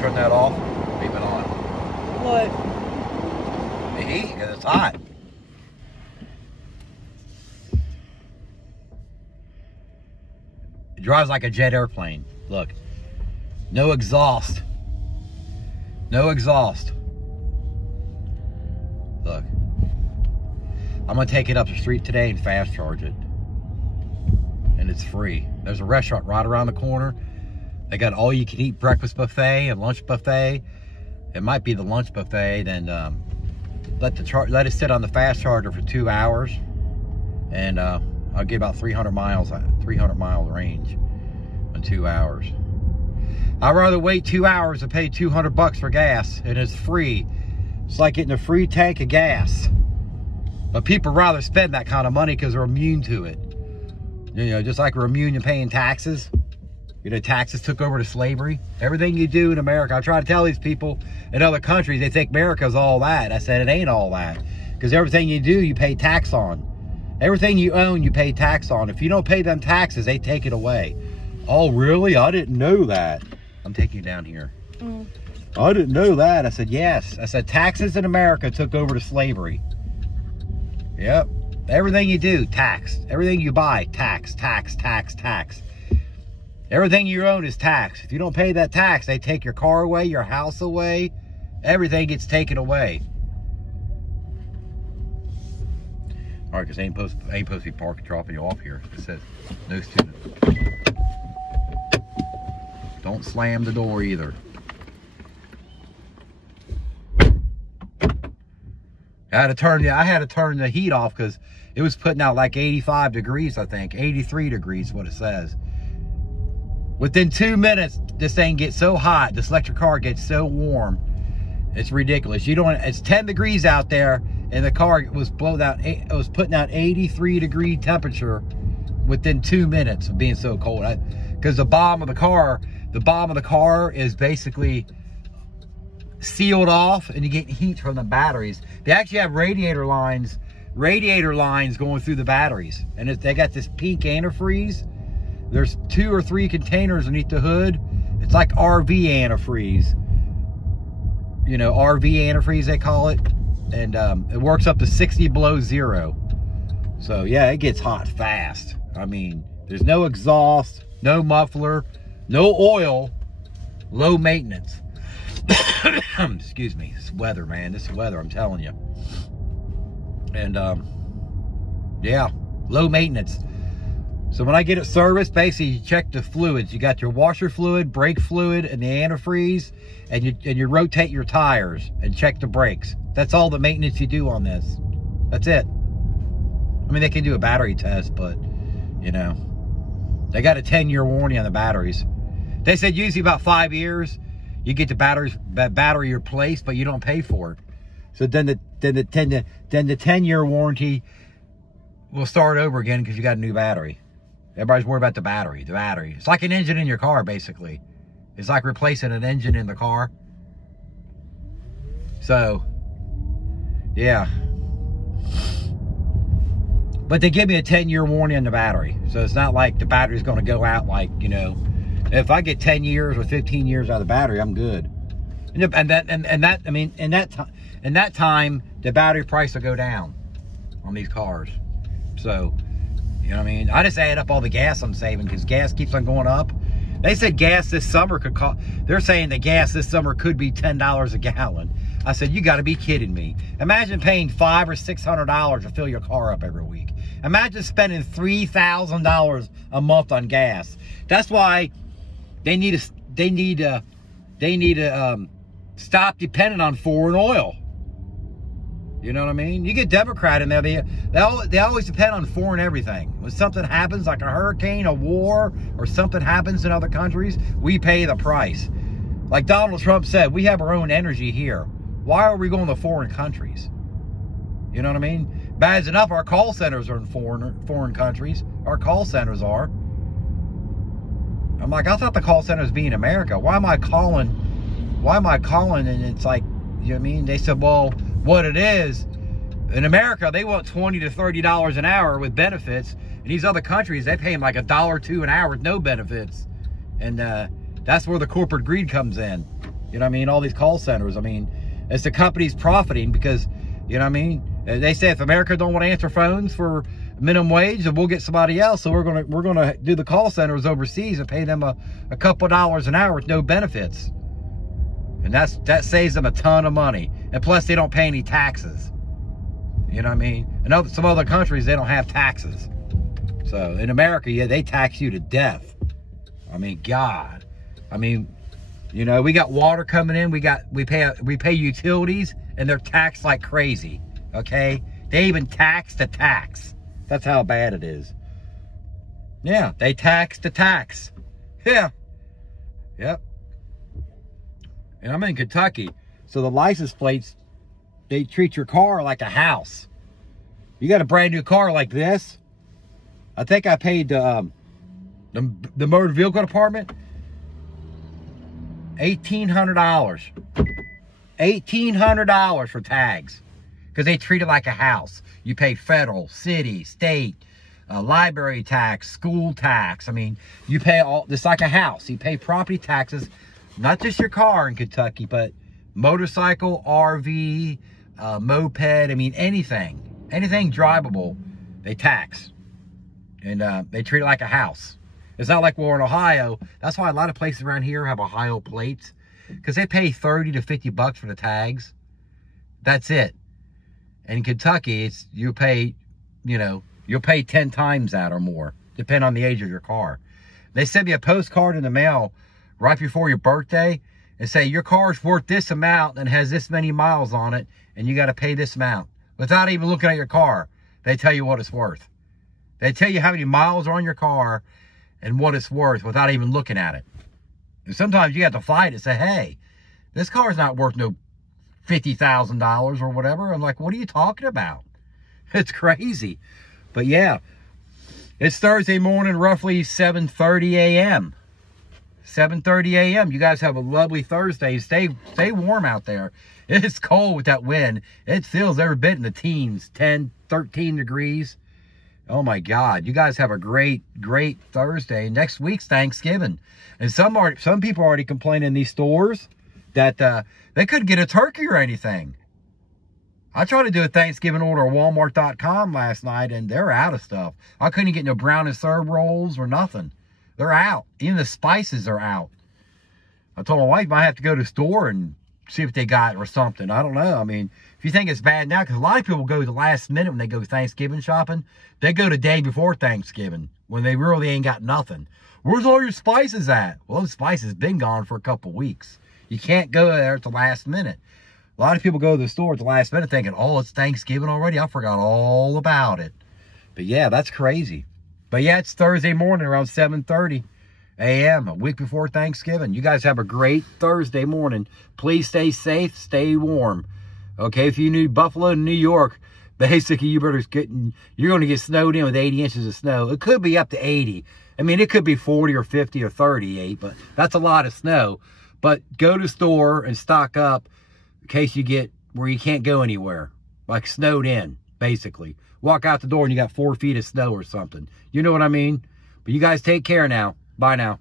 turn that off, leave it on. What? The heat, because it's hot. It drives like a jet airplane. Look, no exhaust. No exhaust. Look, I'm gonna take it up the street today and fast charge it. And it's free. There's a restaurant right around the corner. They got all you can eat breakfast buffet and lunch buffet. It might be the lunch buffet. Then let it sit on the fast charger for 2 hours, and I'll get about 300 miles range in 2 hours. I'd rather wait 2 hours and pay $200 for gas, and it's free. It's like getting a free tank of gas. But people rather spend that kind of money because they're immune to it. You know, just like we're immune to paying taxes. You know, taxes took over to slavery. Everything you do in America, I try to tell these people in other countries, they think America's all that. I said, it ain't all that. Because everything you do, you pay tax on. Everything you own, you pay tax on. If you don't pay them taxes, they take it away. Oh, really? I didn't know that. I'm taking you down here. I didn't know that. I said, yes. I said, taxes in America took over to slavery. Yep. Everything you do, taxed. Everything you buy, tax, tax, tax, tax. Everything you own is taxed. If you don't pay that tax, they take your car away, your house away. Everything gets taken away. All right, because I ain't supposed to be parking, dropping you off here. It says, no student. Don't slam the door either. I had to turn the heat off because it was putting out like 85 degrees, I think. 83 degrees, what it says. Within 2 minutes, this thing gets so hot, this electric car gets so warm. It's ridiculous. It's 10 degrees out there, and the car was putting out 83 degree temperature within 2 minutes of being so cold. Because the bottom of the car is basically sealed off, and you get heat from the batteries. They actually have radiator lines going through the batteries, and they got this pink antifreeze. There's 2 or 3 containers underneath the hood. It's like RV antifreeze. You know, RV antifreeze they call it. And it works up to 60 below zero. So yeah, it gets hot fast. I mean, there's no exhaust, no muffler, no oil, low maintenance. Excuse me, this weather, man. This weather, I'm telling you. And yeah, low maintenance. So when I get it serviced, basically you check the fluids. You got your washer fluid, brake fluid, and the antifreeze, and you rotate your tires and check the brakes. That's all the maintenance you do on this. That's it. I mean, they can do a battery test, but you know, they got a 10-year warranty on the batteries. They said usually about 5 years you get the battery replaced, but you don't pay for it. So then the 10-year warranty will start over again because you got a new battery. Everybody's worried about the battery. It's like an engine in your car, basically. It's like replacing an engine in the car. So, yeah. But they give me a 10-year warranty on the battery. So it's not like the battery's going to go out like, you know, if I get 10 years or 15 years out of the battery, I'm good. And that time, the battery price will go down on these cars. So, you know what I mean? I just add up all the gas I'm saving because gas keeps on going up. They said gas this summer could cost, they're saying the gas this summer could be $10 a gallon. I said, you got to be kidding me. Imagine paying $500 or $600 to fill your car up every week. Imagine spending $3,000 a month on gas. That's why they need to stop depending on foreign oil. You know what I mean? You get Democrat in there, they always depend on foreign everything. When something happens, like a hurricane, a war, or something happens in other countries, we pay the price. Like Donald Trump said, we have our own energy here. Why are we going to foreign countries? You know what I mean? Bad enough, our call centers are in foreign countries. Our call centers are. I'm like, I thought the call centers be in America. Why am I calling? And it's like, you know what I mean? They said, well, what it is, in America, they want $20 to $30 an hour with benefits. In these other countries, they pay them like $1 or $2 an hour with no benefits. And that's where the corporate greed comes in. You know what I mean? All these call centers. I mean, it's the companies profiting because, you know what I mean? They say if America don't want to answer phones for minimum wage, then we'll get somebody else. So we're gonna do the call centers overseas and pay them a couple $dollars an hour with no benefits. And that saves them a ton of money. And plus they don't pay any taxes. You know what I mean? In some other countries, they don't have taxes. So in America, yeah, they tax you to death. I mean, God. I mean, you know, we got water coming in. We pay utilities, and they're taxed like crazy. Okay? They even tax the tax. That's how bad it is. Yeah, they tax the tax. Yeah. Yep. And I'm in Kentucky, so the license plates, they treat your car like a house. You got a brand new car like this. I think I paid the motor vehicle department $1,800. $1,800 for tags, because they treat it like a house. You pay federal, city, state, library tax, school tax. I mean, you pay all this like a house. You pay property taxes, not just your car in Kentucky, but motorcycle, RV, moped. I mean, anything drivable, they tax, and they treat it like a house. It's not like we're in Ohio. That's why a lot of places around here have Ohio plates, because they pay 30 to 50 bucks for the tags. That's it. And in Kentucky, you'll pay 10 times that or more, depending on the age of your car. They send me a postcard in the mail right before your birthday and say, your car's worth this amount and has this many miles on it, and you got to pay this amount. Without even looking at your car, they tell you what it's worth. They tell you how many miles are on your car and what it's worth without even looking at it. And sometimes you have to fight and say, hey, this car's not worth no $50,000 or whatever. I'm like, what are you talking about? It's crazy. But yeah, it's Thursday morning, roughly 7:30 a.m. 7:30 a.m. You guys have a lovely Thursday. Stay warm out there. It's cold with that wind. It feels every bit in the teens, 10, 13 degrees. Oh my God, you guys have a great Thursday. Next week's Thanksgiving. And some people are already complaining in these stores that they couldn't get a turkey or anything. I tried to do a Thanksgiving order on Walmart.com last night, and they're out of stuff. I couldn't get no brown and serve rolls or nothing. They're out. Even the spices are out. I told my wife I might have to go to the store and see if they got it or something. I don't know. I mean, if you think it's bad now, because a lot of people go the last minute when they go Thanksgiving shopping. They go the day before Thanksgiving when they really ain't got nothing. Where's all your spices at? Well, the spices been gone for a couple weeks. You can't go there at the last minute. A lot of people go to the store at the last minute thinking, oh, it's Thanksgiving already. I forgot all about it. But yeah, that's crazy. But yeah, it's Thursday morning around 7:30 a.m., a week before Thanksgiving. You guys have a great Thursday morning. Please stay safe, stay warm. Okay, if you need Buffalo to New York, basically you're going to get snowed in with 80 inches of snow. It could be up to 80. I mean, it could be 40 or 50 or 38, but that's a lot of snow. But go to the store and stock up in case you get where you can't go anywhere, like snowed in, basically. Walk out the door and you got 4 feet of snow or something. You know what I mean? But you guys take care now. Bye now.